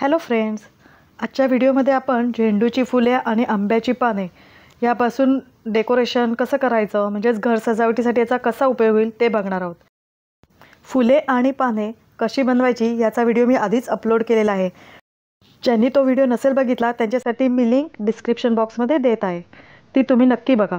Hello friends, आजच्या व्हिडिओमध्ये आपण झेंडूची फुले आणि आंब्याची पाने यापासून डेकोरेशन कसं करायचं, म्हणजेच घर सजावटीसाठी याचा कसा उपयोग होईल ते बघणार आहोत. फुले आणि पाने कशी बनवायची याचा व्हिडिओ मी आधीच अपलोड केलेला आहे. ज्यांनी तो व्हिडिओ नसेल बघितला त्यांच्यासाठी मी लिंक डिस्क्रिप्शन बॉक्समध्ये देत आहे, ती तुम्ही नक्की बघा.